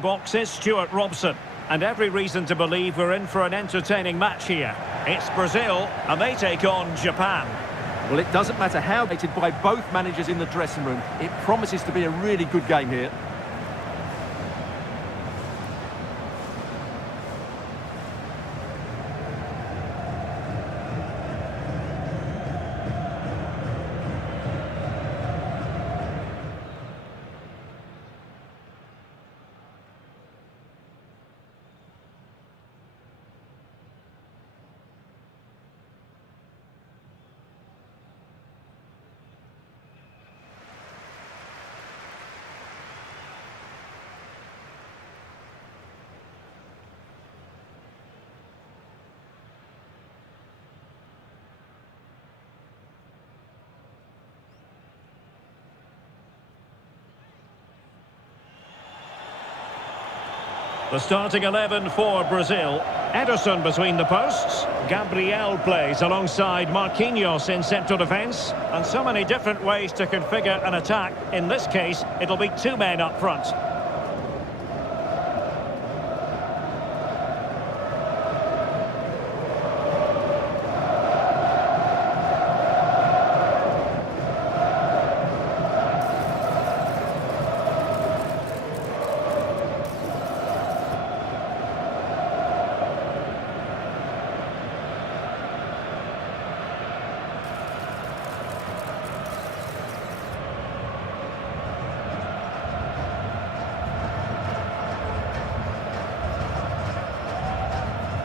Boxes, Stuart Robson. And every reason to believe we're in for an entertaining match here. It's Brazil, and they take on Japan. Well, it doesn't matter how rated by both managers in the dressing room. It promises to be a really good game here. The starting 11 for Brazil. Ederson between the posts. Gabriel plays alongside Marquinhos in central defence. And so many different ways to configure an attack. In this case, it'll be two men up front.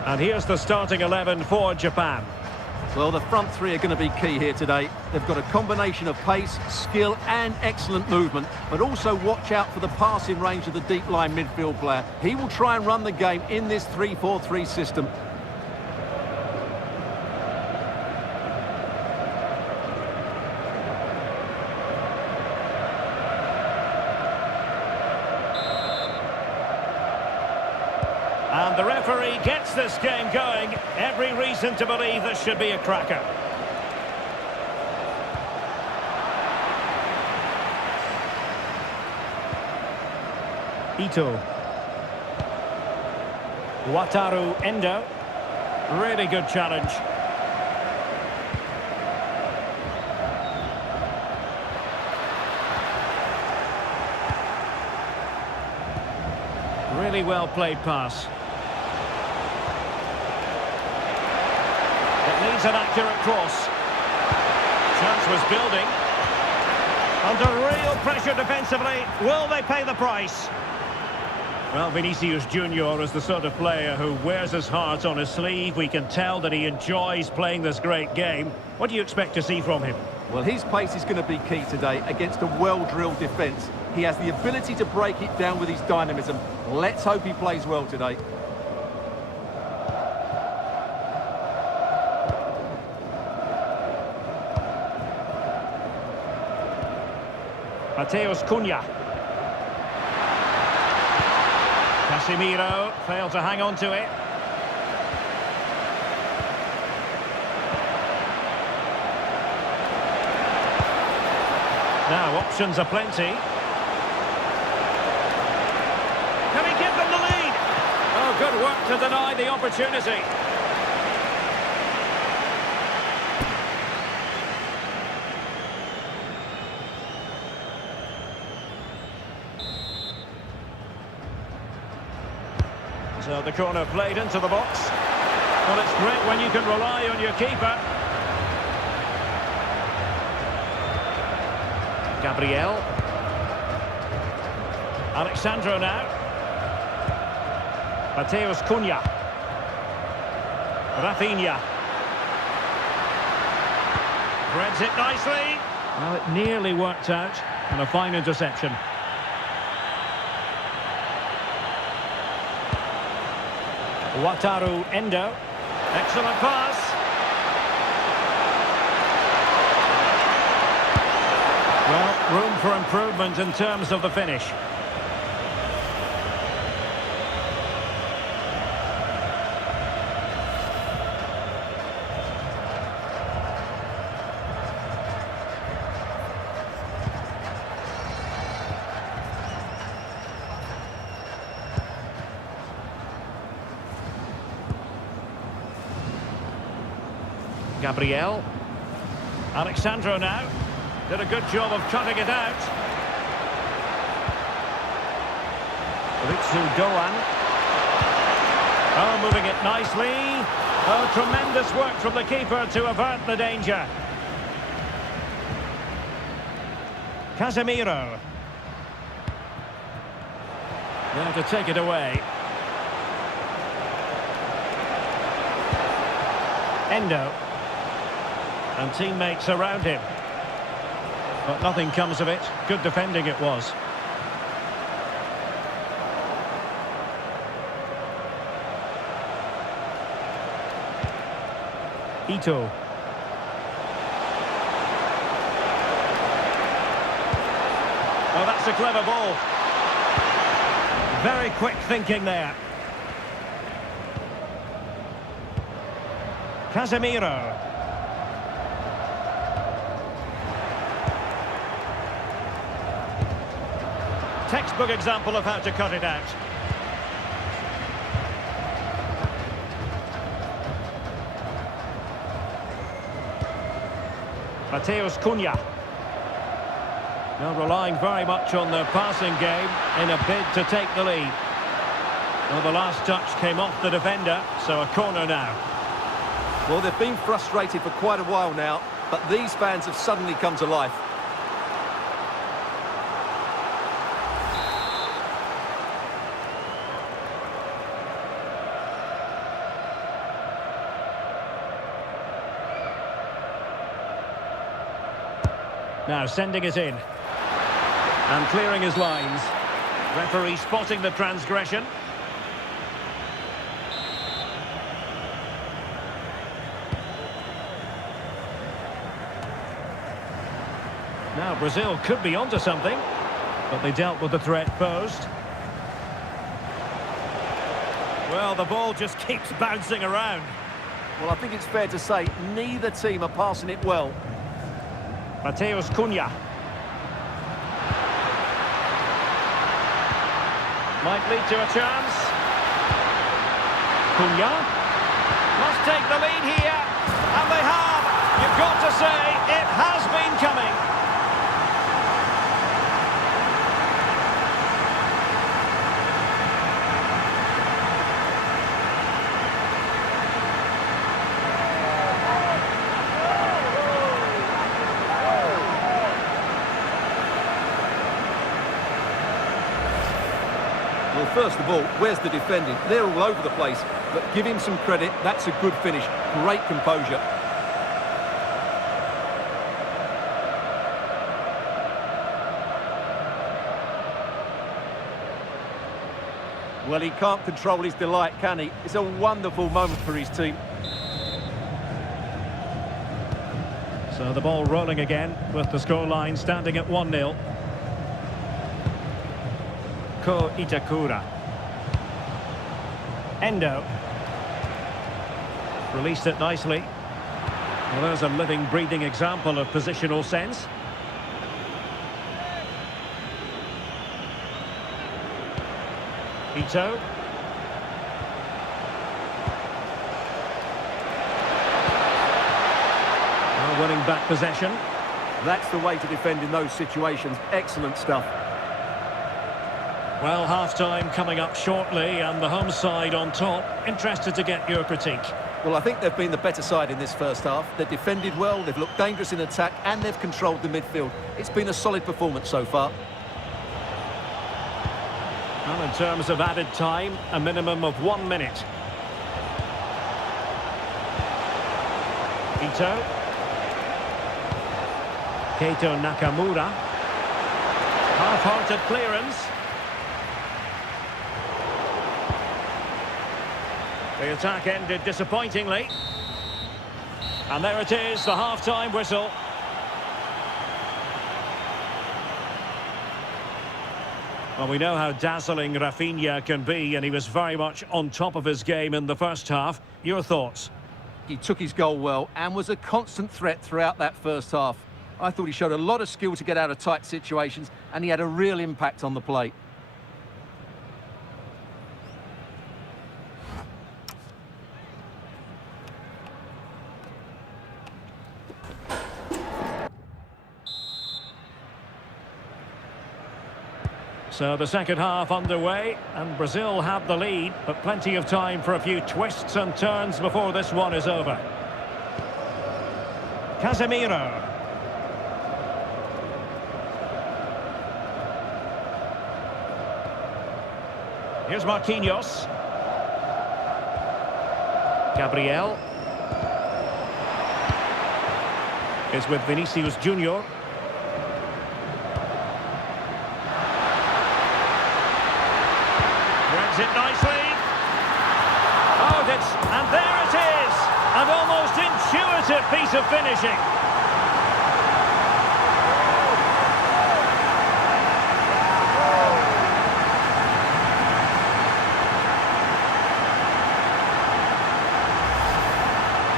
And here's the starting 11 for Japan. Well, the front three are going to be key here today. They've got a combination of pace, skill and excellent movement, but also watch out for the passing range of the deep line midfield player. He will try and run the game in this 3-4-3 system. And the referee gets this game going. Every reason to believe this should be a cracker. Ito. Wataru Endo. Really good challenge. Really well played pass. It needs an accurate cross. Chance was building. Under real pressure defensively. Will they pay the price? Well, Vinicius Junior is the sort of player who wears his heart on his sleeve. We can tell that he enjoys playing this great game. What do you expect to see from him? Well, his pace is going to be key today against a well-drilled defence. He has the ability to break it down with his dynamism. Let's hope he plays well today. Mateus Cunha. Casemiro failed to hang on to it. Now, options are plenty. Can he give them the lead? Oh, good work to deny the opportunity. So the corner played into the box. Well, it's great when you can rely on your keeper. Gabriel. Alexandro now. Mateus Cunha. Rafinha. Threads it nicely. Well, it nearly worked out. And a fine interception. Wataru Endo. Excellent pass. Well, room for improvement in terms of the finish. Gabriel. Alexandro now. Did a good job of cutting it out. Ritsu Doan. Oh, moving it nicely. Oh, tremendous work from the keeper to avert the danger. Casemiro. There to take it away. Endo. And teammates around him. But nothing comes of it. Good defending it was. Ito. Oh, that's a clever ball. Very quick thinking there. Casemiro. Textbook example of how to cut it out. Mateus Cunha. Now relying very much on their passing game in a bid to take the lead. Well, the last touch came off the defender, so a corner now. Well, they've been frustrated for quite a while now, but these fans have suddenly come to life. Now sending it in. And clearing his lines. Referee spotting the transgression. Now Brazil could be onto something, but they dealt with the threat posed. Well, the ball just keeps bouncing around. Well, I think it's fair to say neither team are passing it well. Mateus Cunha. Might lead to a chance. Cunha. Must take the lead here. And they have. You've got to say, it has been coming. Well, first of all, where's the defending? They're all over the place, but give him some credit. That's a good finish. Great composure. Well, he can't control his delight, can he? It's a wonderful moment for his team. So the ball rolling again with the scoreline standing at 1-0. Ko Itakura. Endo. Released it nicely. Well, there's a living, breathing example of positional sense. Ito. Well, winning back possession. That's the way to defend in those situations. Excellent stuff. Well, half-time coming up shortly and the home side on top. Interested to get your critique. Well, I think they've been the better side in this first half. They've defended well, they've looked dangerous in attack, and they've controlled the midfield. It's been a solid performance so far. Well, in terms of added time, a minimum of 1 minute. Ito. Keito Nakamura. Half-hearted clearance. The attack ended disappointingly. And there it is, the half-time whistle. Well, we know how dazzling Rafinha can be, and he was very much on top of his game in the first half. Your thoughts? He took his goal well and was a constant threat throughout that first half. I thought he showed a lot of skill to get out of tight situations, and he had a real impact on the play. So the second half underway, and Brazil have the lead, but plenty of time for a few twists and turns before this one is over. Casemiro. Here's Marquinhos. Gabriel. Is with Vinicius Junior. Threads it nicely. Oh, and there it is! An almost intuitive piece of finishing.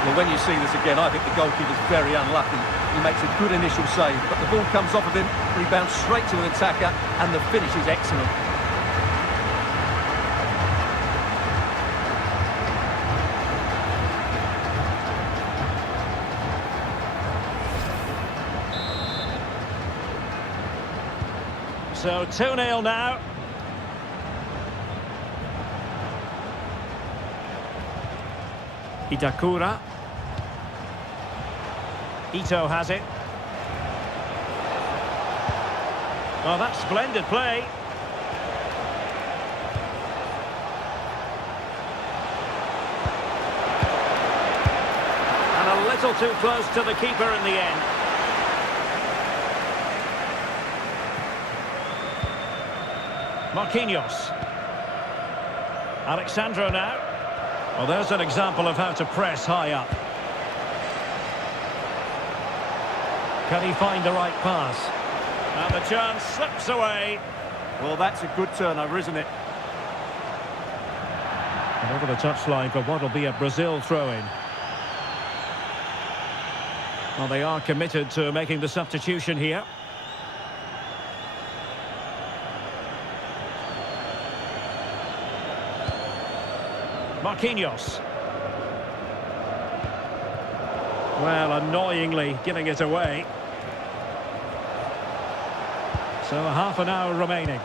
Well, when you see this again, I think the goalkeeper's very unlucky. He makes a good initial save, but the ball comes off of him, rebounds straight to an attacker, and the finish is excellent. So 2-0 now. Itakura. Ito has it. Oh, that's splendid play. And a little too close to the keeper in the end. Marquinhos. Alexandro now. Well, there's an example of how to press high up. Can he find the right pass? And the chance slips away. Well, that's a good turnover, isn't it? And over the touchline for what will be a Brazil throw-in. Well, they are committed to making the substitution here. Marquinhos. Well, annoyingly giving it away. So half an hour remaining.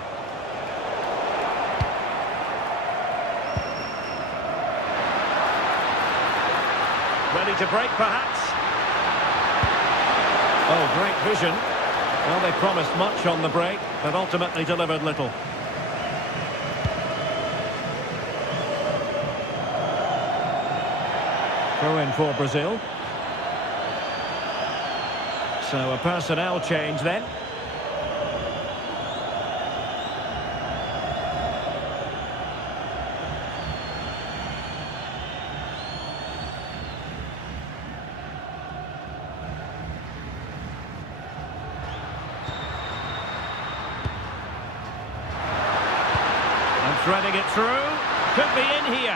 Ready to break, perhaps? Oh, great vision. Well, they promised much on the break, but ultimately delivered little. Throw in for Brazil. So a personnel change then. And threading it through. Could be in here.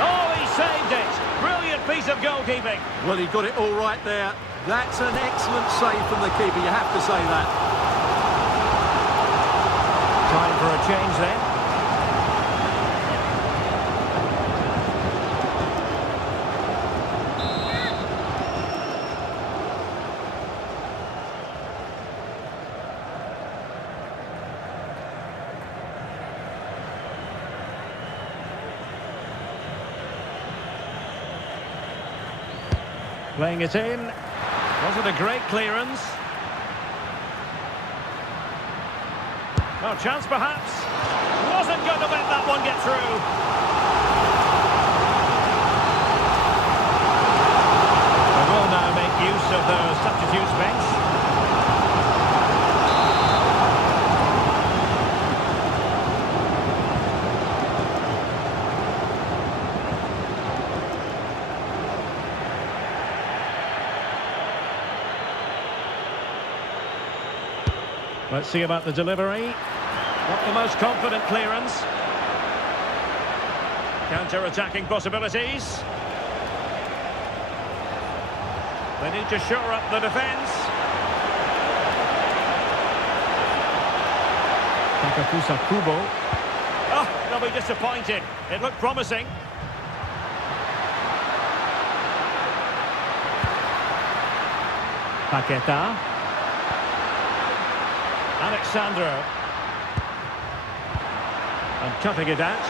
Oh, he saved it. Brilliant piece of goalkeeping. Well, he got it all right there. That's an excellent save from the keeper, you have to say that. Time for a change then. Playing it in. Was it a great clearance? Oh, chance perhaps. Wasn't going to let that one get through. They will now make use of the substitutes bench. Let's see about the delivery. Not the most confident clearance. Counter-attacking possibilities. They need to shore up the defence. Takafusa Kubo. Oh, they'll be disappointed. It looked promising. Paqueta. Alexandro. And cutting it out.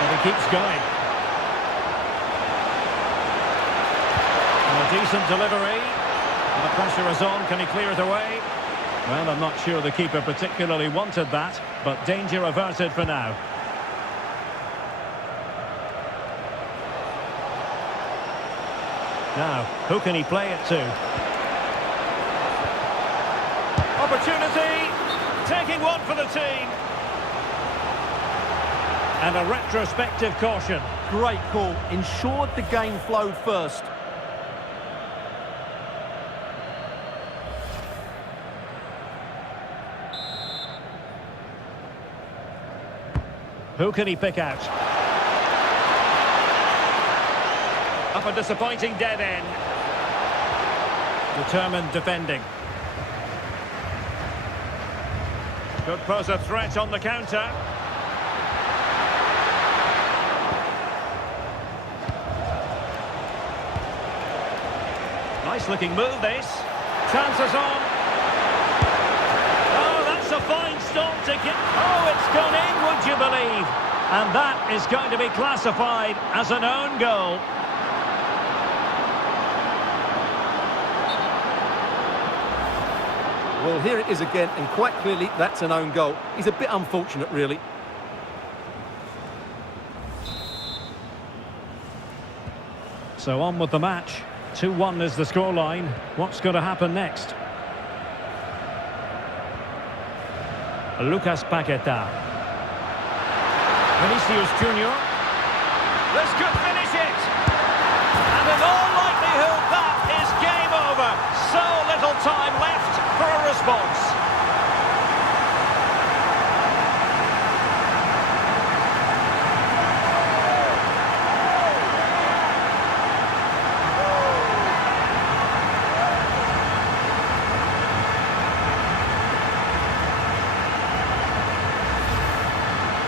And he keeps going. And a decent delivery. And the pressure is on. Can he clear it away? Well, I'm not sure the keeper particularly wanted that, but danger averted for now. Now, who can he play it to? Opportunity! Taking one for the team. And a retrospective caution. Great call. Ensured the game flowed first. Who can he pick out? Up a disappointing dead end. Determined defending. Could pose a threat on the counter. Nice looking move this. Chances on. Oh, that's a fine stop to get. Oh, it's gone in, would you believe? And that is going to be classified as an own goal. Well, here it is again, and quite clearly that's an own goal. He's a bit unfortunate, really. So on with the match. 2-1 is the scoreline. What's going to happen next? Lucas Paqueta. Vinicius Junior. This could finish it. And in all likelihood, that is game over. So little time left for a response.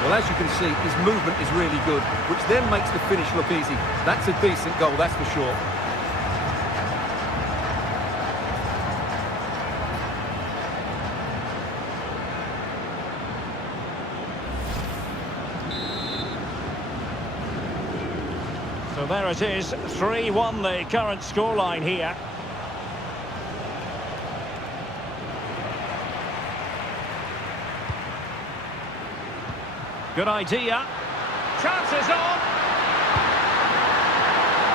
Well, as you can see, his movement is really good, which then makes the finish look easy. That's a decent goal, that's for sure. So there it is, 3-1 the current scoreline here. Good idea. Chances on.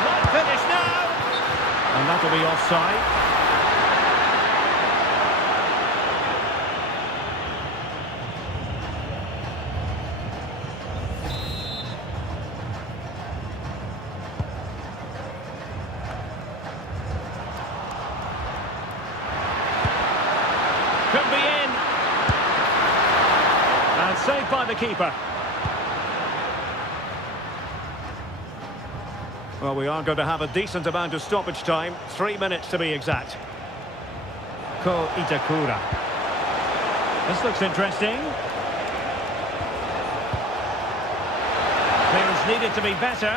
Might finish now. And that'll be offside. Could be in. And saved by the keeper. Well, we are going to have a decent amount of stoppage time. 3 minutes to be exact. Ko Itakura. This looks interesting. Players needed to be better.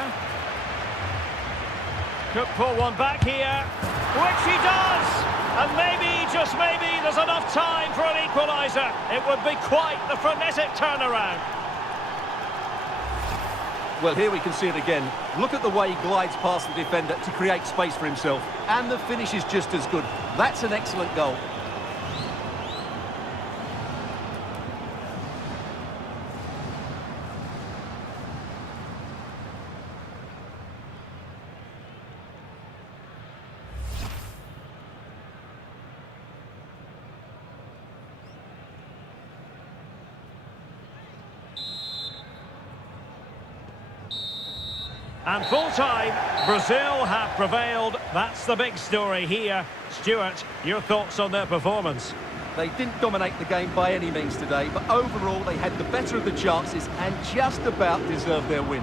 Could pull one back here. Which he does! And maybe, just maybe, there's enough time for an equaliser. It would be quite the frenetic turnaround. Well, here we can see it again. Look at the way he glides past the defender to create space for himself. And the finish is just as good. That's an excellent goal. And full time, Brazil have prevailed. That's the big story here. Stuart, your thoughts on their performance? They didn't dominate the game by any means today, but overall they had the better of the chances and just about deserved their win.